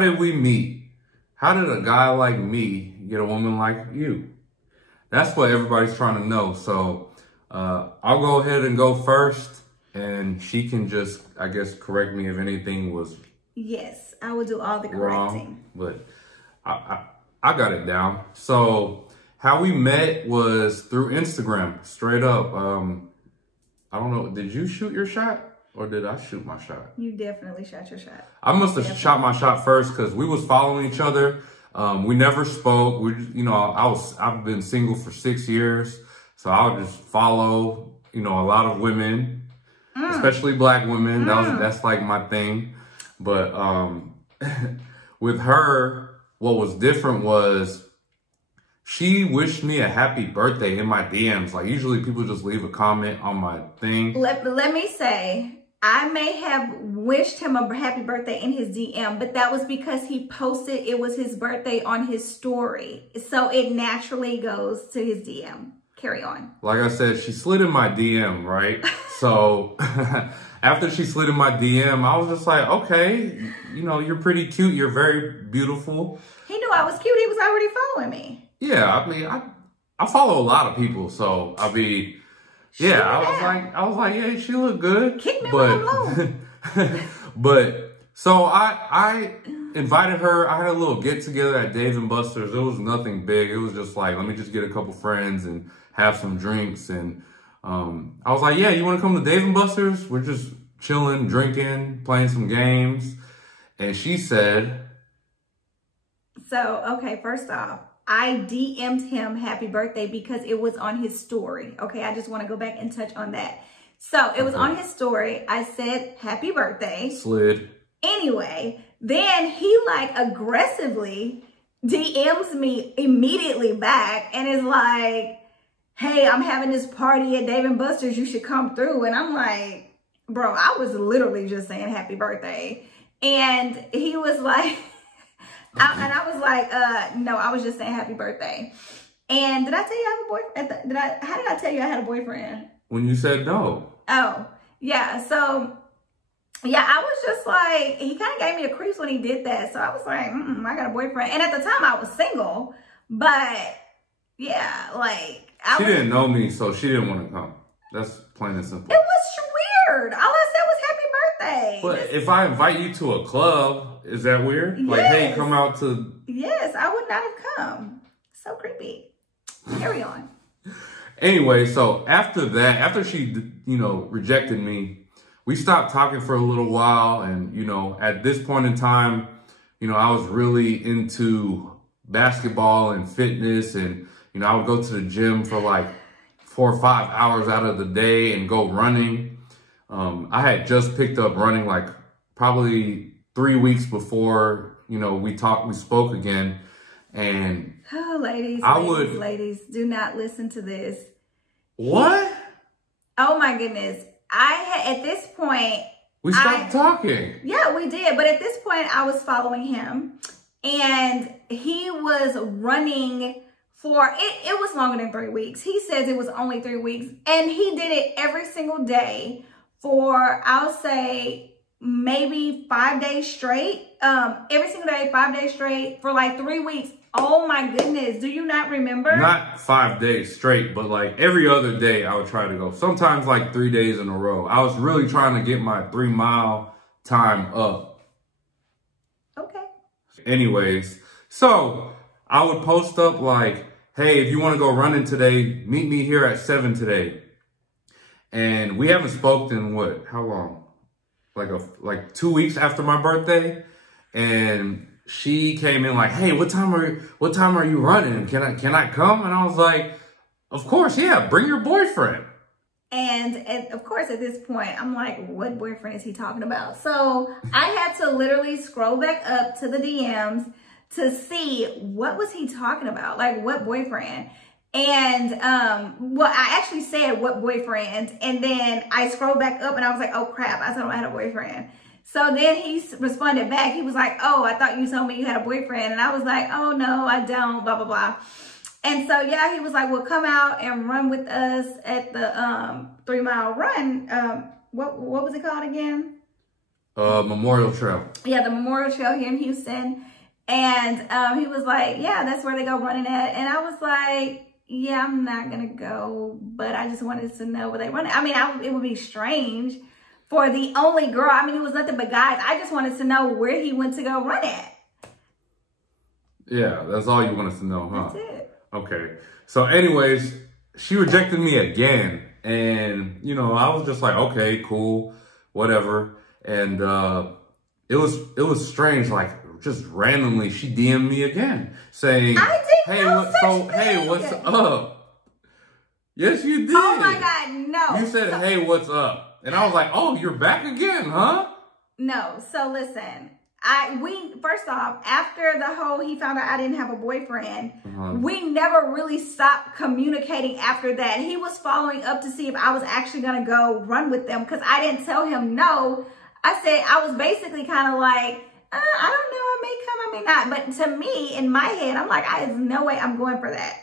did we meet? How did a guy like me get a woman like you? That's what everybody's trying to know. So I'll go ahead and go first, and she can just, I guess, correct me if anything was Yes, I will do all the correcting. But I got it down. So how we met was through Instagram, straight up. I don't know, did you shoot your shot or did I shoot my shot? You definitely shot your shot. I must have shot my shot first because we was following each other. We never spoke. We, you know, I've been single for 6 years, so I would just follow, you know, a lot of women, especially black women. That's like my thing. But with her, what was different was she wished me a happy birthday in my DMs. Like usually people just leave a comment on my thing. Let me say, I may have wished him a happy birthday in his DM, but that was because he posted it was his birthday on his story. So it naturally goes to his DM. Carry on. Like I said, she slid in my DM, right? So after she slid in my DM, I was just like, okay, you know, you're pretty cute. You're very beautiful. He knew I was cute. He was already following me. Yeah, I mean, I follow a lot of people. So, I mean, yeah, I was like, yeah, she looked good. Kick me when I'm low. But so I invited her. I had a little get together at Dave and Buster's. It was nothing big. It was just like, let me just get a couple friends and have some drinks. And I was like, yeah, you want to come to Dave and Buster's? We're just chilling, drinking, playing some games. And she said, so, okay, first off, I DM'd him happy birthday because it was on his story. Okay, I just want to go back and touch on that. So it was on his story. I said happy birthday. Slid. Anyway, then he like aggressively DMs me immediately back and is like, hey, I'm having this party at Dave & Buster's. You should come through. And I'm like, bro, I was literally just saying happy birthday. And he was like, and I was like, no, I was just saying happy birthday. And did I tell you I have a boyfriend? How did I tell you I had a boyfriend? When you said no. Oh, yeah. So, yeah, I was just like, he kind of gave me the creeps when he did that. So I was like, I got a boyfriend. And at the time I was single, but yeah, like. She didn't know me, so she didn't want to come. That's plain and simple. It was weird. All I said was happy birthday. But if I invite you to a club, is that weird? Yes. Like, hey, come out to... Yes, I would not have come. So creepy. Carry on. Anyway, so after that, after she, you know, rejected me, we stopped talking for a little while. And, you know, at this point in time, you know, I was really into basketball and fitness. And, you know, I would go to the gym for like 4 or 5 hours out of the day and go running. I had just picked up running like probably 3 weeks before, you know, we spoke again. And oh, ladies, ladies, do not listen to this. What? Oh my goodness. At this point. We stopped talking. Yeah, we did. But at this point, I was following him and he was running for, it was longer than 3 weeks. He says it was only 3 weeks and he did it every single day for, I'll say, maybe 5 days straight. Every single day, 5 days straight for like 3 weeks. Oh my goodness. Do you not remember? Not 5 days straight, but like every other day I would try to go. Sometimes like 3 days in a row. I was really trying to get my 3 mile time up. Okay. Anyways, so I would post up like, hey, if you want to go running today, meet me here at 7 today. And we haven't spoken in what? How long? Like 2 weeks after my birthday. And she came in like, hey, what time are you running? Can I come? And I was like, of course, yeah, bring your boyfriend. And of course, at this point, I'm like, what boyfriend is he talking about? So I had to literally scroll back up to the DMs to see what was he talking about? Like what boyfriend? And well, I actually said what boyfriend, and then I scrolled back up and I was like, oh crap, I said I had a boyfriend. So then he responded back. He was like, oh, I thought you told me you had a boyfriend. And I was like, oh, no, I don't, blah, blah, blah. And so, yeah, he was like, well, come out and run with us at the 3 mile run. What was it called again? Memorial Trail. Yeah, the Memorial Trail here in Houston. And he was like, yeah, that's where they go running at. And I was like, yeah, I'm not going to go, but I just wanted to know where they run. I mean, it would be strange for the only girl. I mean, it was nothing but guys. I just wanted to know where he went to go run at. Yeah, that's all you wanted to know, huh? That's it. Okay. So anyways, she rejected me again. And, you know, I was just like, okay, cool, whatever. And it was strange, like, just randomly, she DM'd me again, saying, hey, what's up? Yes, you did. Oh my God, no. You said, hey, what's up? And I was like, oh, you're back again, huh? No, so listen, first off, after the whole, he found out I didn't have a boyfriend, we never really stopped communicating after that. He was following up to see if I was actually going to go run with them, because I didn't tell him no. I was basically kind of like, I don't know, I may come, I may not. But to me, in my head, I'm like, there's no way I'm going for that.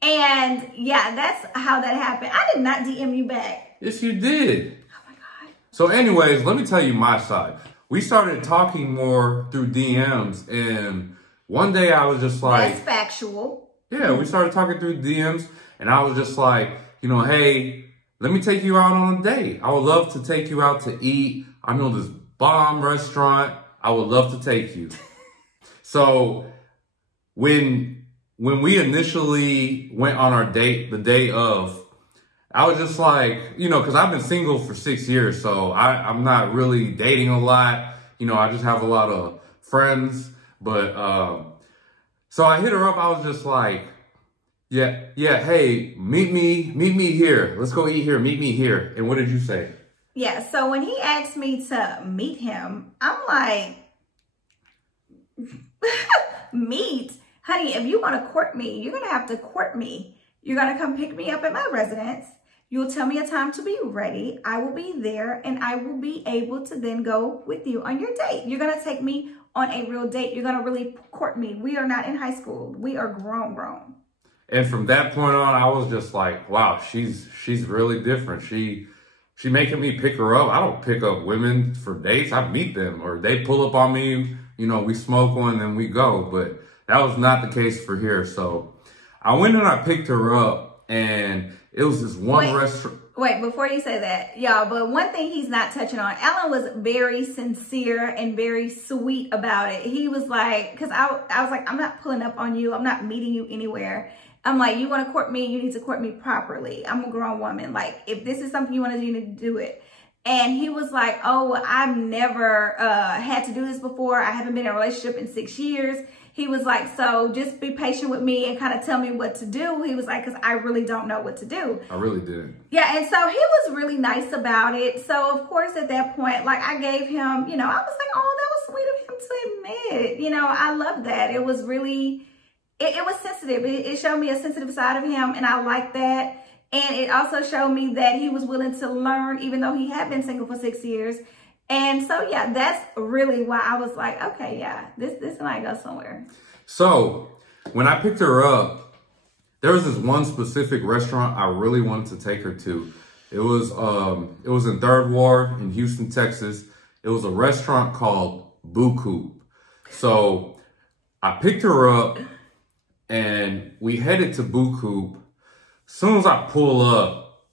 And yeah, that's how that happened. I did not DM you back. Yes, you did. Oh my God. So anyways, let me tell you my side. We started talking more through DMs, and one day I was just like... That's factual. Yeah, we started talking through DMs, and I was just like, you know, hey, let me take you out on a date. I would love to take you out to eat. I know this bomb restaurant. I would love to take you. So when we initially went on our date, the day of, I was just like, you know, because I've been single for 6 years, so I'm not really dating a lot. You know, I just have a lot of friends. But so I hit her up. I was just like, yeah, hey, meet me here. Let's go eat here. Meet me here. And what did you say? Yeah, so when he asked me to meet him, I'm like, meet? Honey, if you want to court me, you're going to have to court me. You're going to come pick me up at my residence. You'll tell me a time to be ready. I will be there, and I will be able to then go with you on your date. You're going to take me on a real date. You're going to really court me. We are not in high school. We are grown. And from that point on, I was just like, wow, she's really different. She making me pick her up. I don't pick up women for dates. I meet them, or they pull up on me. You know, we smoke one, then we go. But that was not the case for here. So I went and I picked her up, and it was this one restaurant. Wait, before you say that, y'all, but one thing he's not touching on, Alan was very sincere and very sweet about it. He was like, because I was like, I'm not pulling up on you. I'm not meeting you anywhere. I'm like, you want to court me, you need to court me properly. I'm a grown woman. Like, if this is something you want to do, you need to do it. And he was like, oh, well, I've never had to do this before. I haven't been in a relationship in 6 years. He was like, so just be patient with me and kind of tell me what to do. He was like, because I really don't know what to do. I really did. Yeah, and so he was really nice about it. So, of course, at that point, like, I gave him, you know, I was like, oh, that was sweet of him to admit. You know, I love that. It was really... It was sensitive. It showed me a sensitive side of him, and I like that. And it also showed me that he was willing to learn, even though he had been single for 6 years. And so, yeah, that's really why I was like, okay, yeah, this might go somewhere. So when I picked her up, there was this one specific restaurant I really wanted to take her to. It was in 3rd Ward in Houston, Texas. It was a restaurant called Boo Coop. So I picked her up, and we headed to Boo Coop. As soon as I pull up,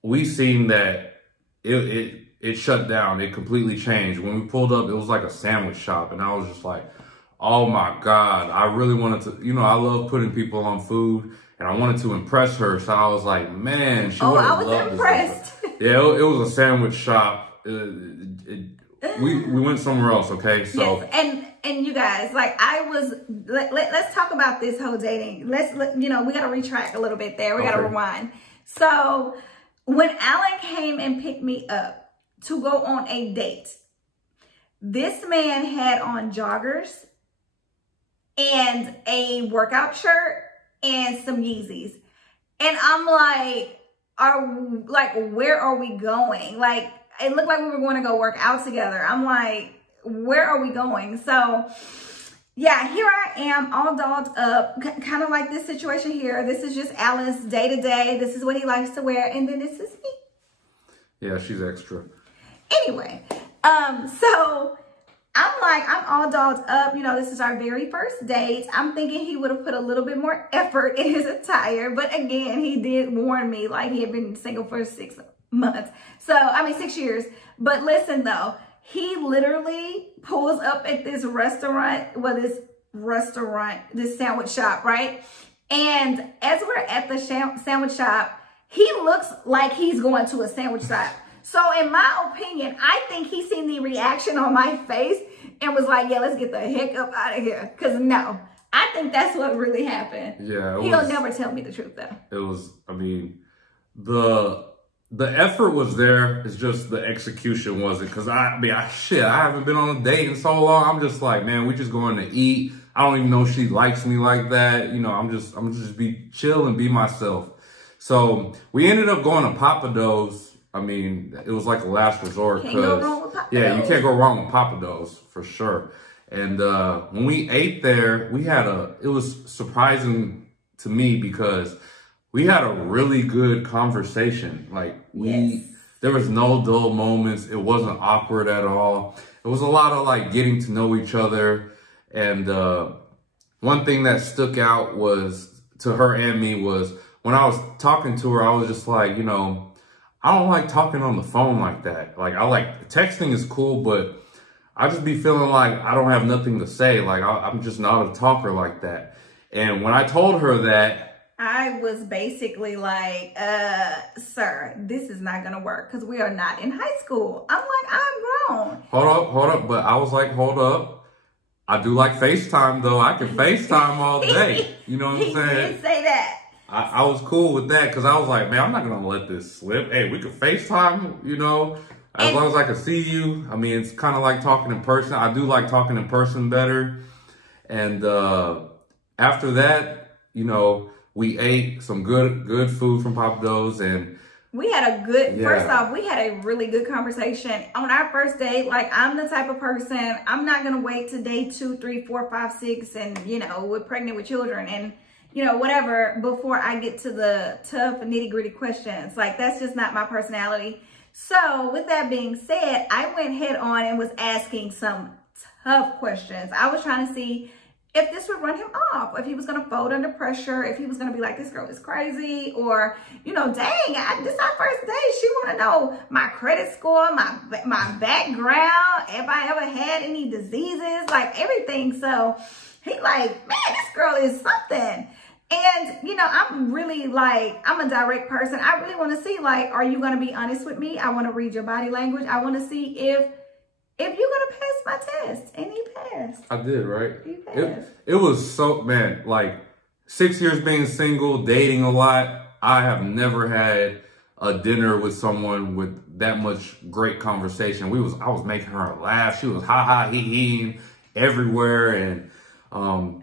we seen that it shut down. It completely changed. When we pulled up, it was like a sandwich shop. And I was just like, oh my God, I really wanted to, you know, I love putting people on food, and I wanted to impress her. So I was like, man, she would have loved this. I was impressed. Yeah, it was a sandwich shop. We went somewhere else, okay? So yes, and you guys, like, let's talk about this whole dating. You know, we got to retract a little bit there. We got to rewind. So when Alan came and picked me up to go on a date, this man had on joggers and a workout shirt and some Yeezys. And I'm like, where are we going? Like, it looked like we were going to go work out together. I'm like, where are we going? So yeah, here I am all dolled up, kind of like this situation here. This is just Alan's day-to-day. This is what he likes to wear. And then this is me. Yeah, she's extra. Anyway, So I'm like, I'm all dolled up. You know, this is our very first date. I'm thinking he would have put a little bit more effort in his attire. But again, he did warn me like he had been single for 6 months. So, I mean, 6 years. But listen, though, he literally pulls up at this restaurant, this sandwich shop, right? And as we're at the sandwich shop, he looks like he's going to a sandwich shop. So in my opinion, I think he seen the reaction on my face and was like, yeah, let's get the heck up out of here. Because no, I think that's what really happened. Yeah. He'll never tell me the truth, though. It was, I mean, the effort was there. It's just the execution wasn't. Because I haven't been on a date in so long. I'm just like, man, we just going to eat. I don't even know if she likes me like that. You know, I'm just be chill and be myself. So we ended up going to Pappadeaux's. I mean, it was like a last resort. Can't go wrong with Pappadeaux's. Yeah, you can't go wrong with Pappadeaux's for sure. And when we ate there, it was surprising to me because we had a really good conversation. Like there was no dull moments. It wasn't awkward at all. It was a lot of like getting to know each other. And one thing that stuck out was to her and me was when I was talking to her, I was just like, you know, I don't like talking on the phone like that. Like texting is cool, but I just be feeling like I don't have nothing to say. Like I'm just not a talker like that. And when I told her that, I was basically like, sir, this is not going to work because we are not in high school. I'm like, I'm grown. Hold up. But I was like, hold up. I do like FaceTime though. I can FaceTime all day. You know what I'm saying? He did say that. I was cool with that because I was like, man, I'm not going to let this slip. Hey, we could FaceTime, you know, as long as I can see you. I mean, it's kind of like talking in person. I do like talking in person better. And after that, you know, we ate some good food from Pappadeaux's and we had first off, we had a really good conversation on our first date. Like, I'm the type of person, I'm not going to wait to day 2, 3, 4, 5, 6 and, you know, we're pregnant with children and, you know, whatever, before I get to the tough nitty gritty questions. Like, that's just not my personality. So with that being said, I went head on and was asking some tough questions. I was trying to see if this would run him off, if he was going to fold under pressure, if he was going to be like, this girl is crazy, or, you know, dang, this is our first date. She want to know my credit score, my background, if I ever had any diseases, like everything. So he like, man, this girl is something. And, you know, I'm really like, I'm a direct person. I really want to see, like, are you going to be honest with me? I want to read your body language. I want to see if you're going to pass my test. And he passed. I did, right? He passed. It was so, man, like 6 years being single, dating a lot. I have never had a dinner with someone with that much great conversation. I was making her laugh. She was hee everywhere. And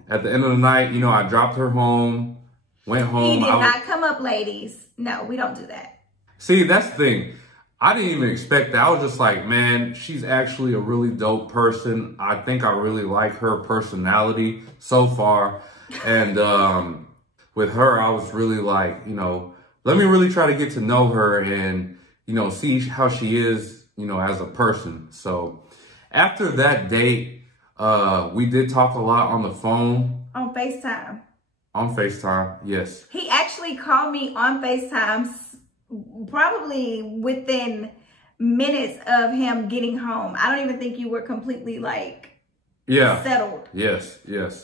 at the end of the night, you know, I dropped her home, went home. He did not come up, ladies. No, we don't do that. See, that's the thing. I didn't even expect that. I was just like, man, she's actually a really dope person. I think I really like her personality so far. And with her, I was really like, you know, let me really try to get to know her and, you know, see how she is, you know, as a person. So after that date, we did talk a lot on the phone. On FaceTime. On FaceTime, yes. He actually called me on FaceTime probably within minutes of him getting home. I don't even think you were completely like settled. Yes.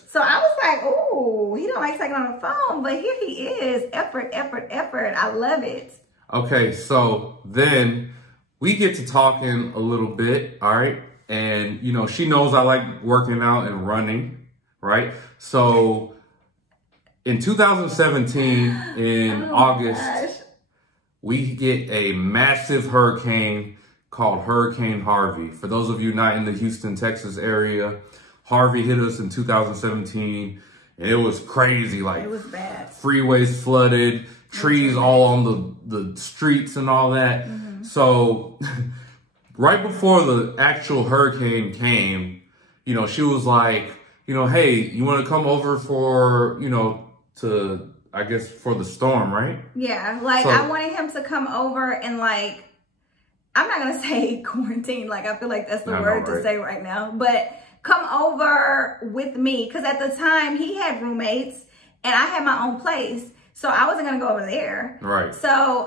So I was like, oh, he don't like talking on the phone, but here he is. Effort. I love it. Okay, so then we get to talking a little bit, all right? And, you know, she knows I like working out and running, right? So in 2017, in August, we get a massive hurricane called Hurricane Harvey. For those of you not in the Houston, Texas area, Harvey hit us in 2017 and it was crazy. Like, it was bad. Freeways flooded, trees all on the streets and all that. Mm-hmm. So right before the actual hurricane came, you know, she was like, you know, hey, you want to come over for, you know, I guess for the storm, right? Yeah, like, so I wanted him to come over and like I'm not going to say quarantine. Like, I feel like that's the word right? to say right now. But come over with me. Because at the time, he had roommates and I had my own place. So I wasn't going to go over there. Right. So,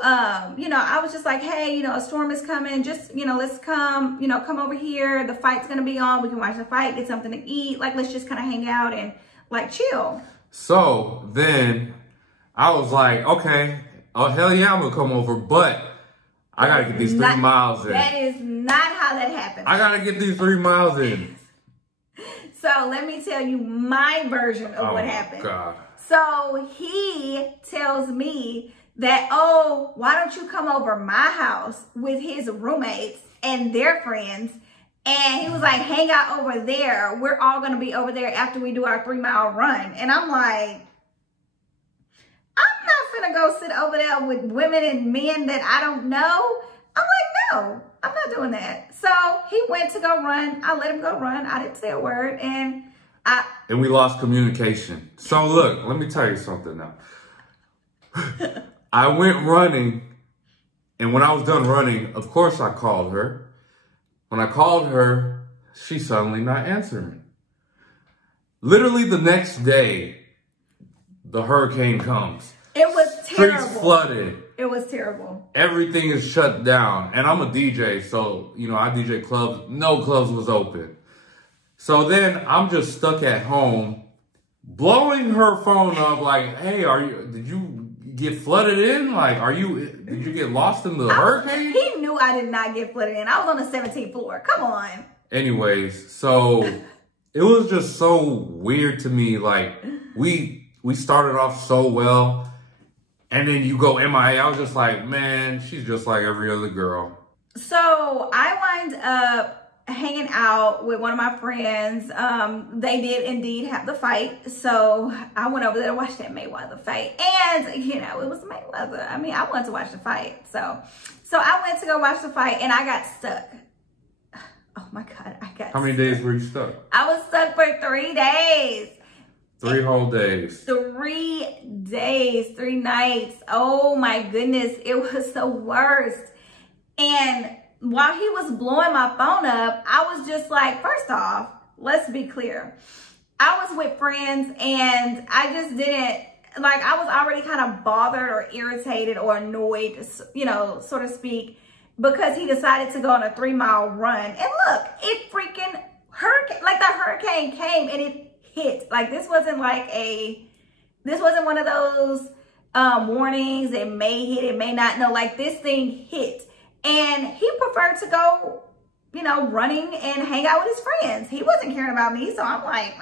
you know, I was just like, hey, you know, a storm is coming. Just, you know, let's come, you know, come over here. The fight's going to be on. We can watch the fight, get something to eat. Like, let's just kind of hang out and like chill. So then I was like, okay, oh, hell yeah, I'm going to come over. But I got to get these 3 miles in. That is not how that happened. I got to get these 3 miles in. So let me tell you my version of what happened. God. So he tells me that, oh, why don't you come over my house with his roommates and their friends? And he was like, hang out over there. We're all going to be over there after we do our 3-mile run. And I'm like, I'm not going to go sit over there with women and men that I don't know. I'm like, no, I'm not doing that. So he went to go run. I let him go run. I didn't say a word. And we lost communication. So look, let me tell you something now. I went running, and when I was done running, of course I called her. When I called her, she suddenly not answering. Literally the next day, the hurricane comes. It was terrible. Streets flooded. It was terrible. Everything is shut down. And I'm a DJ, so, you know, I DJ clubs. No clubs was open. So then I'm just stuck at home, blowing her phone up like, hey, did you get flooded in? Like, did you get lost in the hurricane? He knew I did not get flooded in. I was on the 17th floor. Come on. Anyways, so it was just so weird to me. Like, we started off so well, and then you go MIA. I was just like, man, she's just like every other girl. So I wind up hanging out with one of my friends. They did indeed have the fight. So I went over there to watch that Mayweather fight. And, you know, it was Mayweather. I mean, I wanted to watch the fight. So I went to go watch the fight and I got stuck. Oh my God, I got How many days were you stuck? I was stuck for 3 days. 3 whole days. 3 days, 3 nights. Oh my goodness, it was the worst. And while he was blowing my phone up, I was just like, first off, let's be clear. I was with friends and I just didn't, like, I was already kind of bothered or irritated or annoyed, you know, so to speak, because he decided to go on a 3-mile run. And look, it freaking hurricane, like the hurricane came and it hit. Like, this wasn't one of those warnings, it may hit, it may not. No, like, this thing hit. And he preferred to go, you know, running and hang out with his friends. He wasn't caring about me, so I'm like,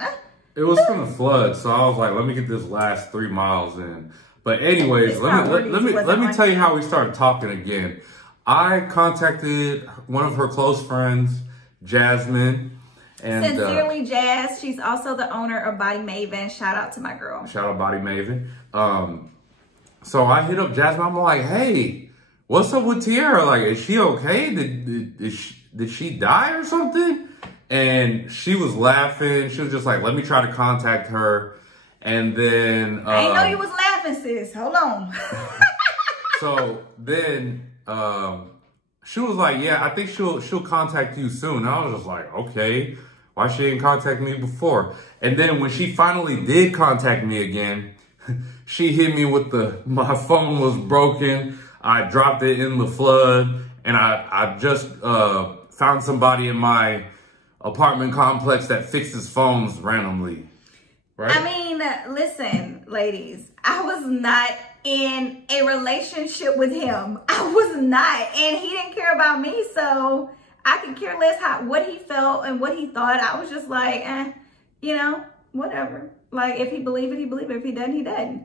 It was from the flood, so I was like, let me get this last 3 miles in. But anyways, let me tell you how we started talking again. I contacted one of her close friends, Jasmine. And sincerely, Jazz. She's also the owner of Body Maven. Shout out to my girl. Shout out Body Maven. So I hit up Jasmine. I'm like, hey, what's up with Tiara? Like, is she okay? Did she die or something? And she was laughing. She was just like, let me try to contact her. And then I didn't know you was laughing, sis. Hold on. So then she was like, yeah, I think she'll contact you soon. And I was just like, okay, why she didn't contact me before? And then when she finally did contact me again, she hit me with my phone was broken. I dropped it in the flood, and I just found somebody in my apartment complex that fixes phones randomly. Right? I mean, listen, ladies, I was not in a relationship with him. I was not, and he didn't care about me, so I could care less what he felt and what he thought. I was just like, you know, whatever. Like, if he believed it, he believed it. If he doesn't, he doesn't.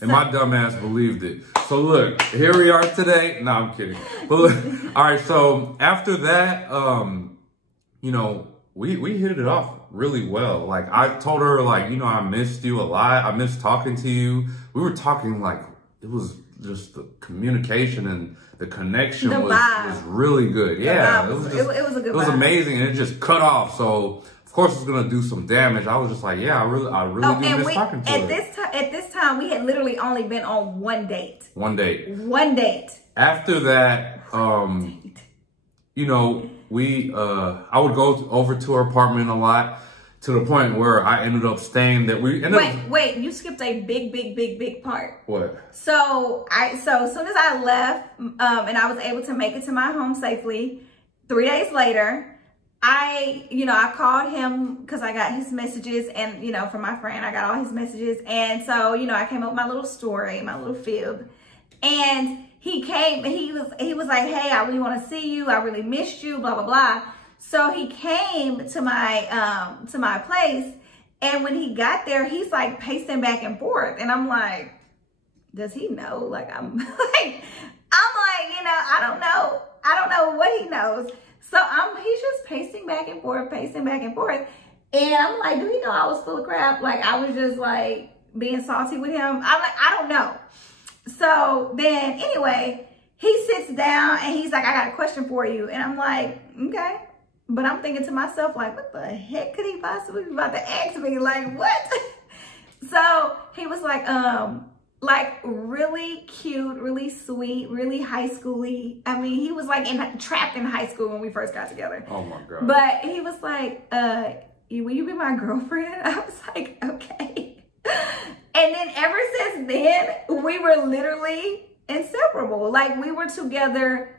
And my dumb ass believed it. So look, here we are today. No, I'm kidding. But look, all right, so after that, you know, we hit it off really well. Like, I told her, like, you know, I missed you a lot. I missed talking to you. We were talking, like, it was just the communication and the connection was really good. Yeah, it was a good vibe. It was amazing, and it just cut off. So of course it's gonna do some damage. I was just like, yeah, I really do miss talking to her. At this time, we had literally only been on one date. One date. One date. After that, you know, I would go over to her apartment a lot, to the point where I ended up staying that we ended up... Wait, you skipped a big part. What? So as soon as I left, and I was able to make it to my home safely, 3 days later, I called him because I got his messages, and, from my friend, I got all his messages. And so, I came up with my little story, my little fib. And he came, and he was like, hey, I really want to see you. I really missed you, blah, blah, blah. So he came to my place, and when he got there, he's like pacing back and forth. And I'm like, does he know? Like, I'm like, I don't know. I don't know what he knows. So he's just pacing back and forth. And I'm like, do he know I was full of crap? Like, I was just like being salty with him. I'm like, I don't know. So then anyway, he sits down and he's like, I got a question for you. And I'm like, okay. But I'm thinking to myself, like, what the heck could he possibly be about to ask me? Like, what? So he was like really cute, really sweet, really high schooly. I mean, he was like trapped in high school when we first got together. Oh my God. But he was like, will you be my girlfriend? I was like, okay. And then ever since then, we were literally inseparable. Like, we were together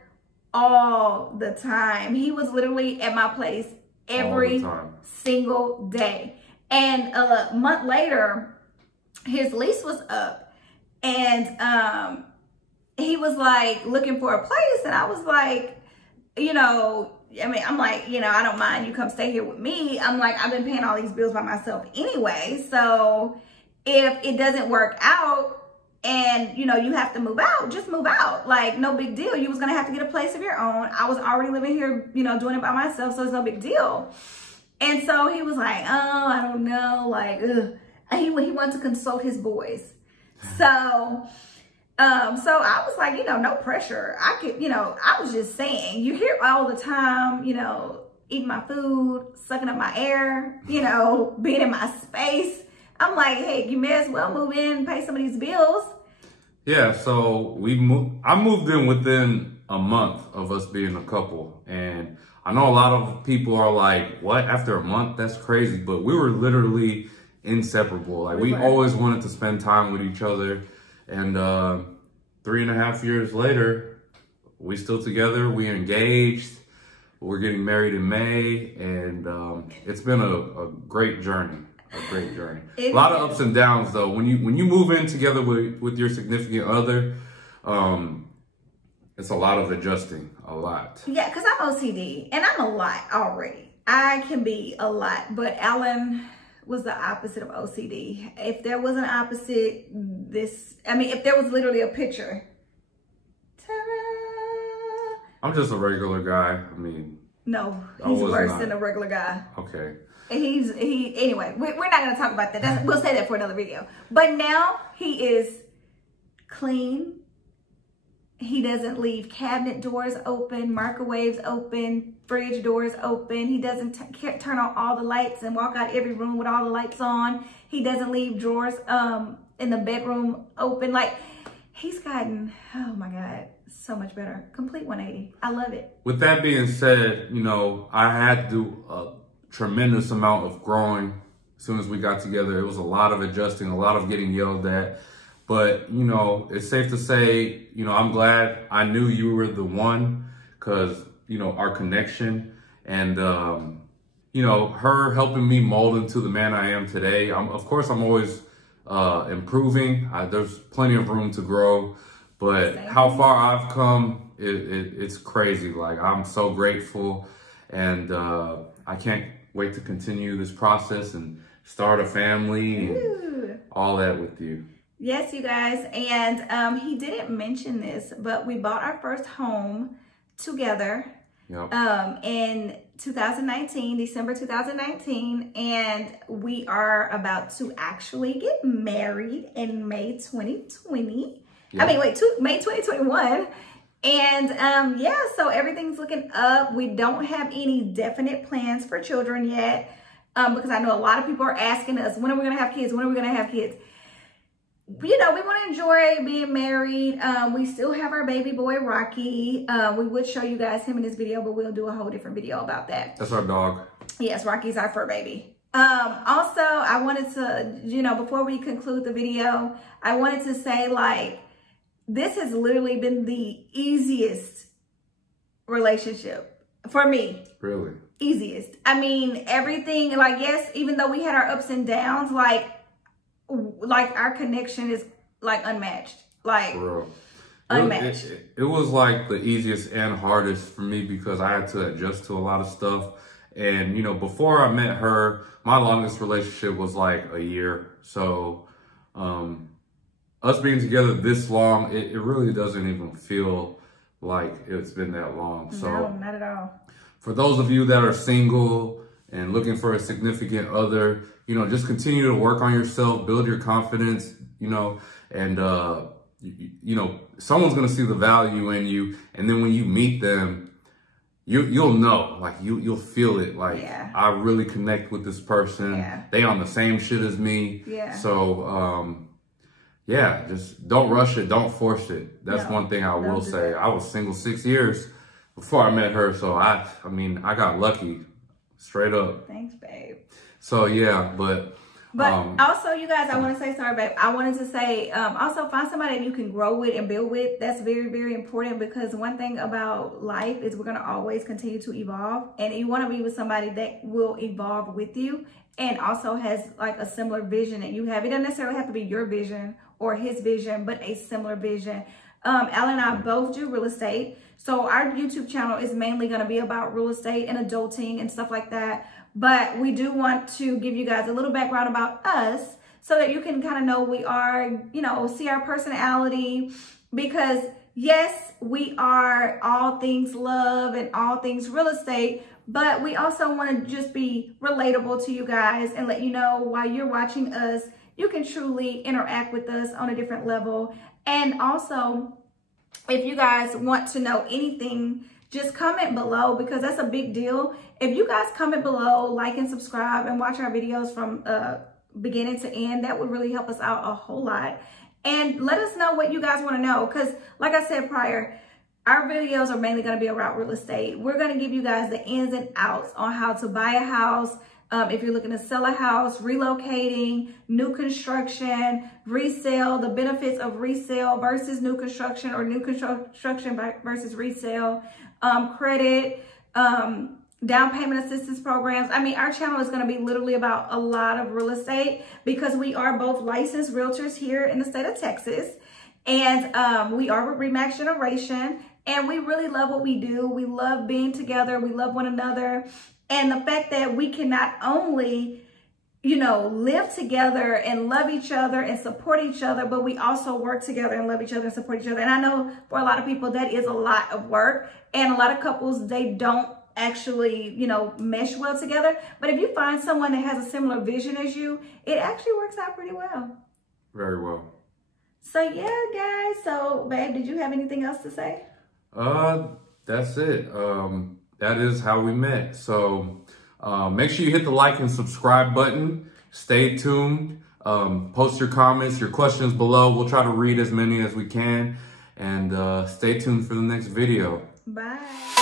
all the time. He was literally at my place every single day. And a month later, his lease was up, and he was like looking for a place, and I was like, I'm like, I don't mind, you come stay here with me. I'm like, I've been paying all these bills by myself anyway, so if it doesn't work out and you have to move out, just move out. Like, no big deal. You was gonna have to get a place of your own. I was already living here, doing it by myself, so it's no big deal. And so he was like, oh, I don't know, like, ugh. And he wanted to consult his boys. So I was like, no pressure. I could, I was just saying, you hear all the time, eating my food, sucking up my air, being in my space. I'm like, hey, you may as well move in and pay some of these bills. Yeah, so I moved in within a month of us being a couple. And I know a lot of people are like, what, after a month? That's crazy. But we were literally inseparable. Like, we always wanted to spend time with each other. And 3.5 years later, we still together. We engaged. We're getting married in May. And it's been a great journey. A great journey. A lot of ups and downs, though. When you move in together with your significant other, it's a lot of adjusting, a lot. Yeah, because I'm OCD, and I'm a lot already. I can be a lot, but Alan was the opposite of OCD. If there was an opposite, if there was literally a picture. Ta-da! I'm just a regular guy. No, he's worse than a regular guy. Okay. Anyway, we're not going to talk about that. We'll say that for another video. But now he is clean. He doesn't leave cabinet doors open, microwaves open, fridge doors open. He doesn't turn on all the lights and walk out every room with all the lights on. He doesn't leave drawers in the bedroom open. Like, he's gotten, oh my God, so much better. Complete 180. I love it. With that being said, I had to do a tremendous amount of growing as soon as we got together. It was a lot of adjusting, a lot of getting yelled at. But, it's safe to say, I'm glad I knew you were the one, because, our connection and, her helping me mold into the man I am today. Of course, I'm always improving. There's plenty of room to grow, but how far I've come, it's crazy. Like, I'm so grateful, and I can't wait to continue this process and start a family and all that with you. Yes, you guys. And he didn't mention this, but we bought our first home together. Yep. In 2019, December 2019, and we are about to actually get married in May 2020. Yep. May 2021. And yeah, so everything's looking up. We don't have any definite plans for children yet, because I know a lot of people are asking us, when are we gonna have kids? When are we gonna have kids? you know, we want to enjoy being married. We still have our baby boy, Rocky. We would show you guys him in this video, but we'll do a whole different video about that. That's our dog. Yes, Rocky's our fur baby. Also, I wanted to, you know, before we conclude the video, I wanted to say, like, this has literally been the easiest relationship for me. Really? Easiest. I mean, everything, like, yes, even though we had our ups and downs, like our connection is like unmatched. Like, for real. Unmatched. It was like the easiest and hardest for me because I had to adjust to a lot of stuff. And, you know, before I met her, my longest relationship was like a year. So, us being together this long, it really doesn't even feel like it's been that long. So, no, not at all. For those of you that are single and looking for a significant other, you know, just continue to work on yourself, build your confidence, you know, and, you know, someone's going to see the value in you. And then when you meet them, you'll know, like you'll feel it. Like, yeah. I really connect with this person. Yeah. They on the same shit as me. Yeah. So, yeah, just don't rush it. Don't force it. That's one thing I will say. I was single 6 years before I met her. So I mean, I got lucky straight up. Thanks, babe. So yeah, but also, you guys, I want to say, sorry, babe. I wanted to say, also find somebody that you can grow with and build with. That's very, very important because one thing about life is we're going to always continue to evolve. And you want to be with somebody that will evolve with you and also has like a similar vision that you have. It doesn't necessarily have to be your vision or his vision, but a similar vision. Alan and I both do real estate. So our YouTube channel is mainly going to be about real estate and adulting and stuff like that. But we do want to give you guys a little background about us so that you can kind of know we are, you know, see our personality. Because yes, we are all things love and all things real estate, but we also want to just be relatable to you guys and let you know while you're watching us, you can truly interact with us on a different level. And also, if you guys want to know anything, just comment below because that's a big deal. If you guys comment below, like and subscribe and watch our videos from beginning to end, that would really help us out a whole lot. And let us know what you guys want to know because like I said prior, our videos are mainly going to be about real estate. We're going to give you guys the ins and outs on how to buy a house, if you're looking to sell a house, relocating, new construction, resale, the benefits of resale versus new construction or new construction versus resale, credit, down payment assistance programs. I mean, our channel is going to be literally about a lot of real estate because we are both licensed realtors here in the state of Texas. And we are with RE/MAX Generation. And we really love what we do. We love being together. We love one another. And the fact that we can not only, you know, live together and love each other and support each other, but we also work together and love each other and support each other. And I know for a lot of people, that is a lot of work. And a lot of couples, they don't actually, you know, mesh well together. But if you find someone that has a similar vision as you, it actually works out pretty well. Very well. So yeah, guys. So babe, did you have anything else to say? That's it. That is how we met. So make sure you hit the like and subscribe button. Stay tuned. Post your comments, your questions below. We'll try to read as many as we can. And stay tuned for the next video. Bye.